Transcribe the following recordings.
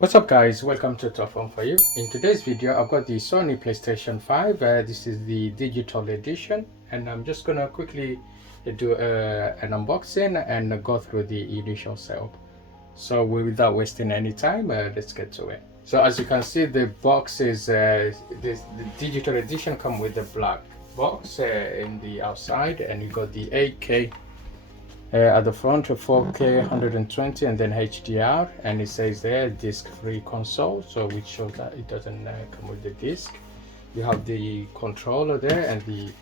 What's up guys, welcome to Top Home For You. In today's video I've got the Sony PlayStation 5. This is the digital edition, and I'm just gonna quickly do an unboxing and go through the initial setup. So without wasting any time, let's get to it. So as you can see, the box is the digital edition come with the black box in the outside, and you got the 8K at the front, 4K 120, and then HDR, and it says there disc-free console, so which shows that it doesn't come with the disc. You have the controller there and the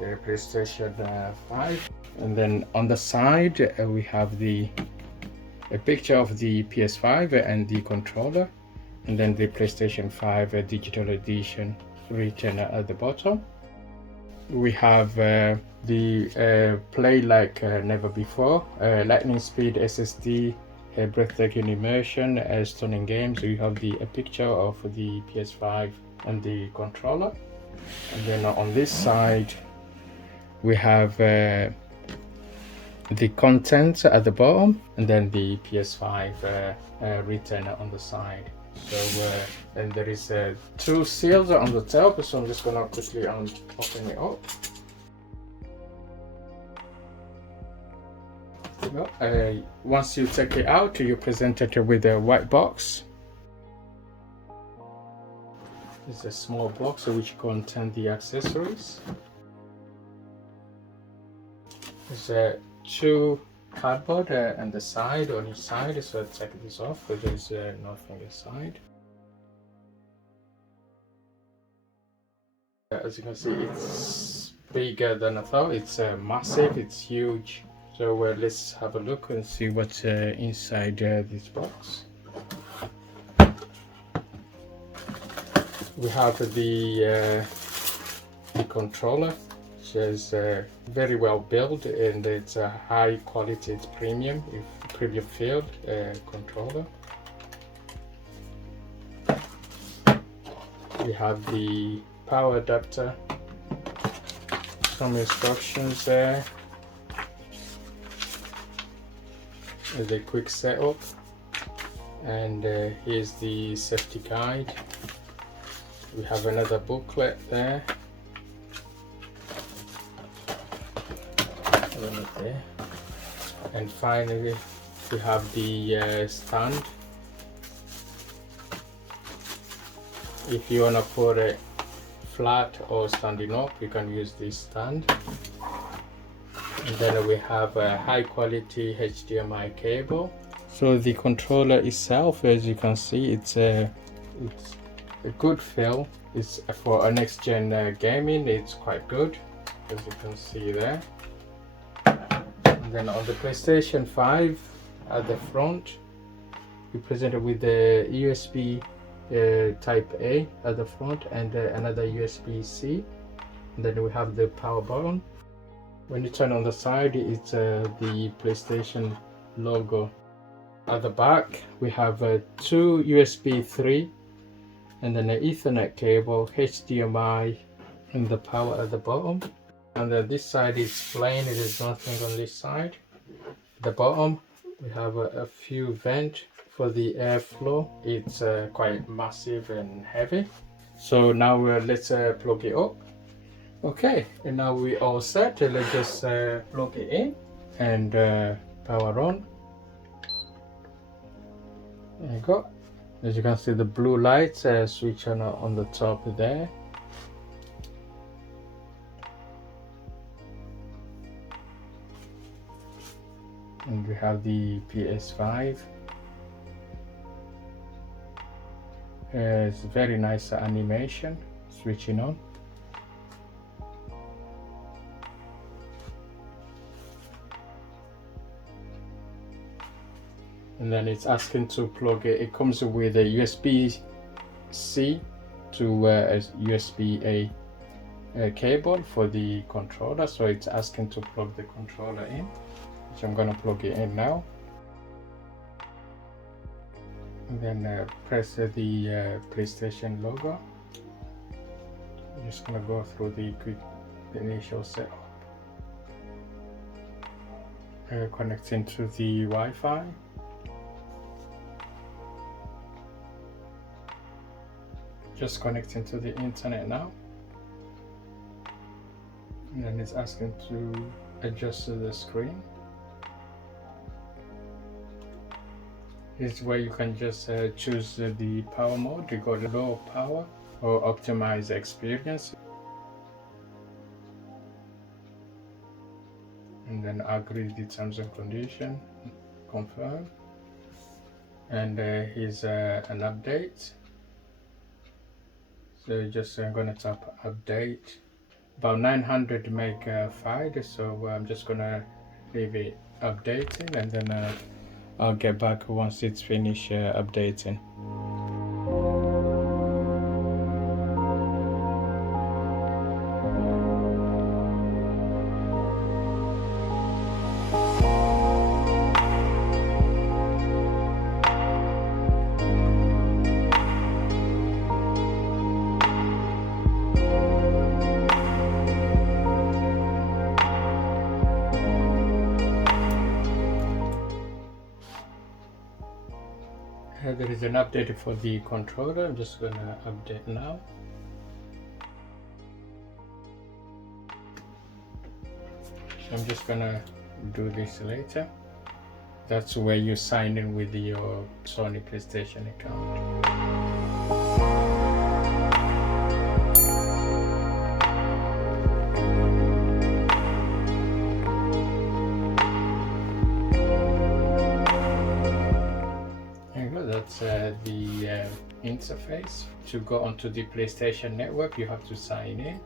PlayStation 5, and then on the side we have a picture of the PS5 and the controller, and then the PlayStation 5 digital edition written at the bottom. We have the play like never before, lightning speed SSD, breathtaking immersion, stunning games. We have a picture of the PS5 and the controller, and then on this side we have the content at the bottom, and then the PS5 written on the side. So and there is two seals on the top, so I'm just gonna quickly open it up. Once you take it out, you're presented with a white box. It's a small box which contains the accessories. There's two cardboard on the side, on each side, so take this off because there's nothing inside. As you can see, it's bigger than I thought. It's massive, it's huge. So let's have a look and see what's inside this box. We have the controller, which is very well built, and it's a high quality, it's premium field controller. We have the power adapter, some instructions there, the quick setup, and here's the safety guide. We have another booklet there, and finally we have the stand. If you want to put it flat or standing up, you can use this stand. And then we have a high quality HDMI cable. So the controller itself, as you can see, it's a good feel. It's for a next gen gaming, it's quite good, as you can see there. And then on the PlayStation 5 at the front, we presented with the USB type A at the front, and another USB-C, and then we have the power button. When you turn on the side, it's the PlayStation logo. At the back we have two USB 3, and then an Ethernet cable, HDMI, and the power at the bottom. And then this side is plain, there is nothing on this side. At the bottom we have a few vents for the airflow. It's quite massive and heavy. So now let's plug it up. Okay, and now we all set. Let's just plug it in and power on. There you go. As you can see, the blue lights switch on the top there. And we have the PS5. It's very nice animation switching on. And then it's asking to plug it. It comes with a USB-C to a USB-A cable for the controller. So it's asking to plug the controller in, which I'm gonna plug it in now. And then press the PlayStation logo. I'm just gonna go through the quick initial setup. Connecting to the Wi-Fi. just connecting to the internet now, and then it's asking to adjust to the screen. This is where you can just choose the power mode. You got low power or optimize experience, and then agree the terms and condition, confirm, and here's an update. So just I'm gonna tap update. About 900 meg file, so I'm just gonna leave it updating, and then I'll get back once it's finished updating. There is an update for the controller. I'm just gonna update now. So I'm just gonna do this later. That's where you sign in with your Sony PlayStation account. That's the interface. To go onto the PlayStation network, you have to sign in.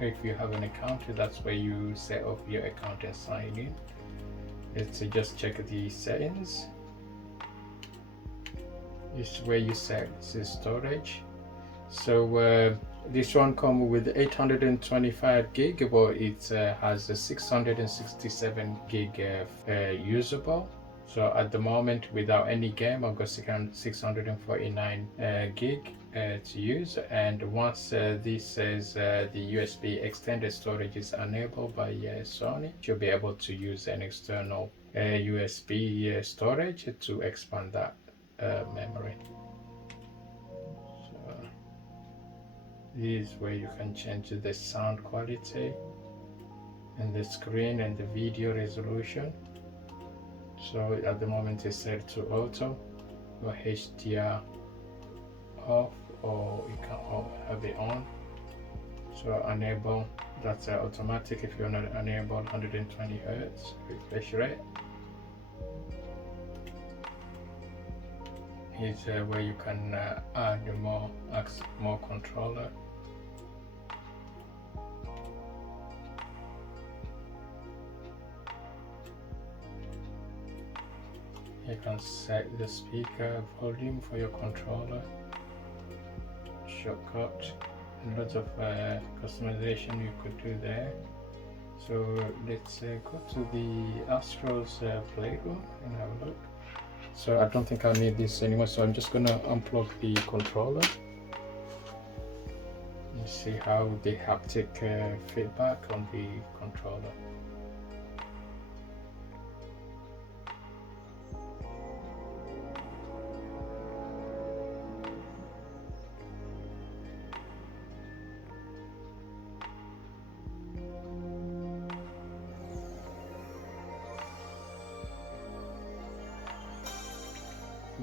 If you have an account, that's where you set up your account and sign in. Let's just check the settings. This is where you set the storage. So this one comes with 825 gig, but it has a 667 gig usable. So at the moment, without any game, I've got 649 gig to use. And once this says the USB extended storage is enabled by Sony, you'll be able to use an external USB storage to expand that memory. So this is where you can change the sound quality and the screen and the video resolution. So at the moment it's set to auto or HDR off, or you can have it on. So enable, that's automatic. If you want to enable 120 Hz refresh rate, it's where you can add more controller. You can set the speaker volume for your controller, shortcut, and lots of customization you could do there. So let's go to the Astro's playroom and have a look. So I don't think I need this anymore, so I'm just gonna unplug the controller and see how the haptic feedback on the controller.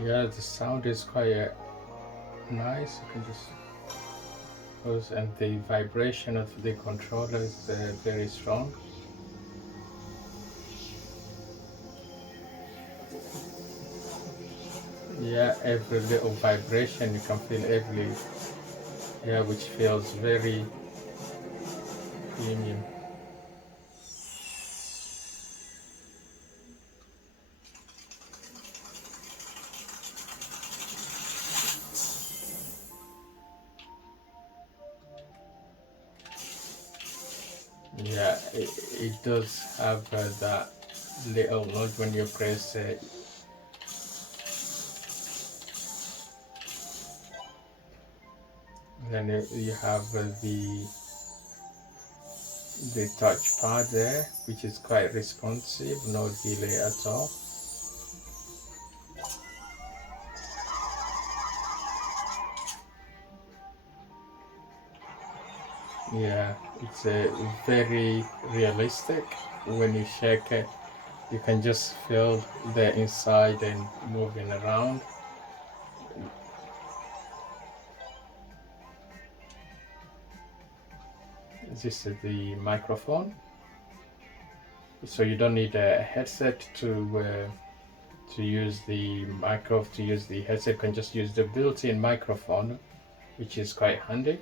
Yeah, the sound is quite nice. You can just close, and the vibration of the controller is very strong. Yeah, every little vibration you can feel which feels very premium. Yeah, it does have that little note when you press it. Then you have the touchpad there, which is quite responsive, no delay at all. Yeah, it's very realistic. When you shake it, you can just feel the inside and moving around. This is the microphone, so you don't need a headset to use the headset. You can just use the built-in microphone, which is quite handy.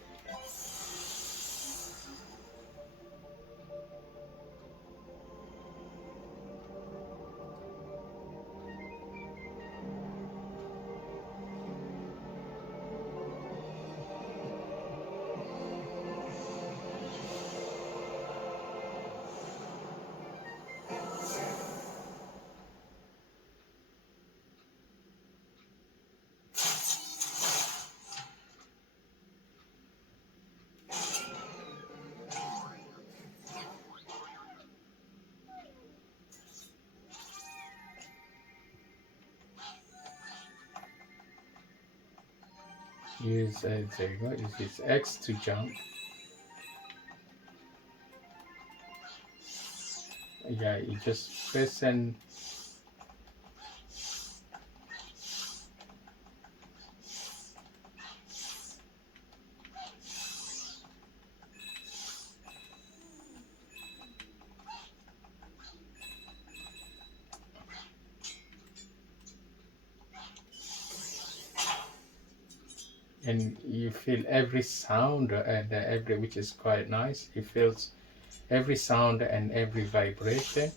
Use there you go. Use this X to jump. Yeah, you just press and you feel every sound and every, which is quite nice. It feels every sound and every vibration.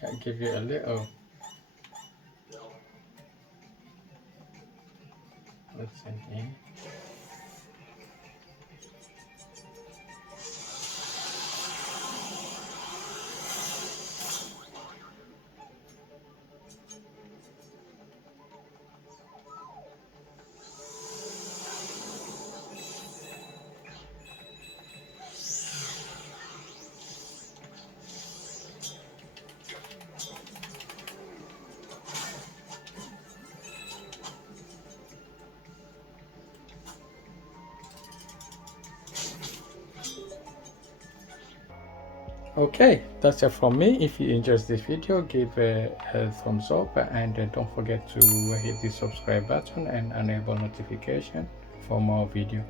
I'll give you a little. What's in here? Okay, that's it from me. If you enjoyed this video, give a thumbs up, and don't forget to hit the subscribe button and enable notification for more video.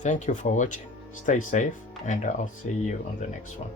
Thank you for watching. Stay safe, and I'll see you on the next one.